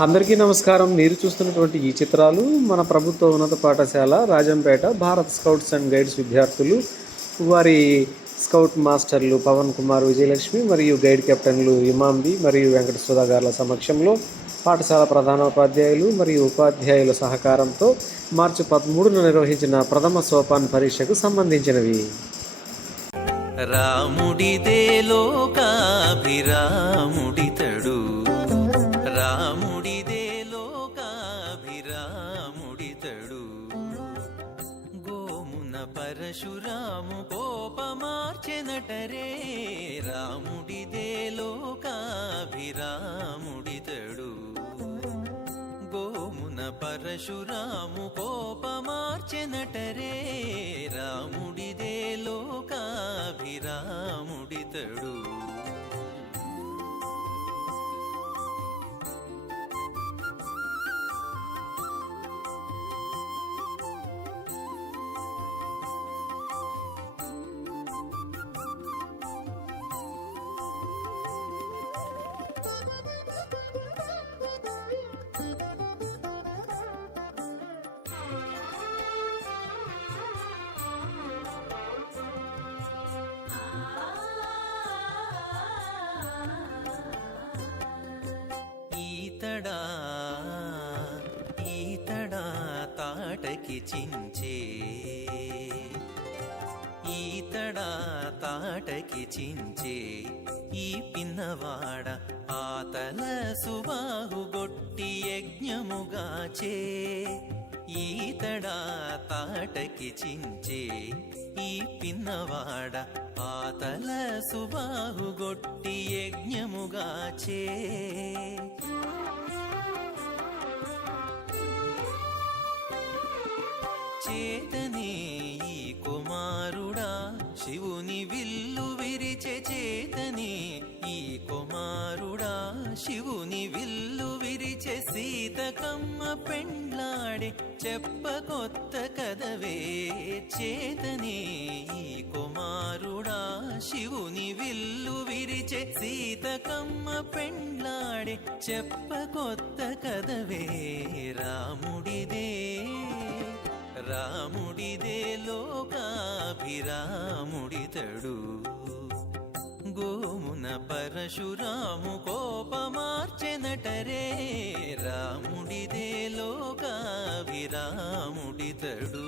అందరికీ నమస్కారం. మీరు చూస్తున్నటువంటి ఈ చిత్రాలు మన ప్రభుత్వ ఉన్నత పాఠశాల Rajampet Bharat scouts and guides విద్యార్థులు, వారి స్కౌట్ మాస్టర్లు పవన్ కుమార్, విజయలక్ష్మి మరియు గైడ్ కెప్టెన్లు ఇమాంబి మరియు వెంకట సుధా గార్ల సమక్షంలో పాఠశాల ప్రధానోపాధ్యాయులు మరియు ఉపాధ్యాయుల సహకారంతో మార్చి 13న నిర్వహించిన ప్రథమ సోపాన్ పరీక్షకు సంబంధించినవి. రాముడిదే లోకాభిరాముడితడు, రాముడిదే లోకాభిరాముడితడు. గోమున పరశురాము కోపమార్చెనటరే, రాముడిదే లోకాభిరాముడితడు. గోమున పరశురాము కోపమార్చెనటరే, రాముడిదే లోకాభిరాముడితడు. ఈతడా తాటకి చించే, ఈతడా తాటకి చించే. ఈ పిన్నవాడ ఆతల సుబాహుగొట్టి యజ్ఞముగాచే. ఈతడా తాటకి చించే, ఈ పిన్నవాడ ఆతల సుబాహుగొట్టి యజ్ఞముగాచే. చేతనే ఈ కుమారుడా శివుని విల్లు విరిచే, చేతనే ఈ కుమారుడా శివుని విల్లు విరిచే. సీతకమ్మ పెండ్లాడే చెప్ప కొత్త కదవే, చేతనే ఈ కుమారుడా శివుని విల్లు విరిచే. సీతకమ్మ పెండ్లాడే చెప్ప కొత్త కదవే, రాముడిదే రాముడిదే లోకాభిరాముడితడు. గోమున పరశురాము కోపమార్చెనటరే, రాముడిదే లోకాభిరాముడితడు.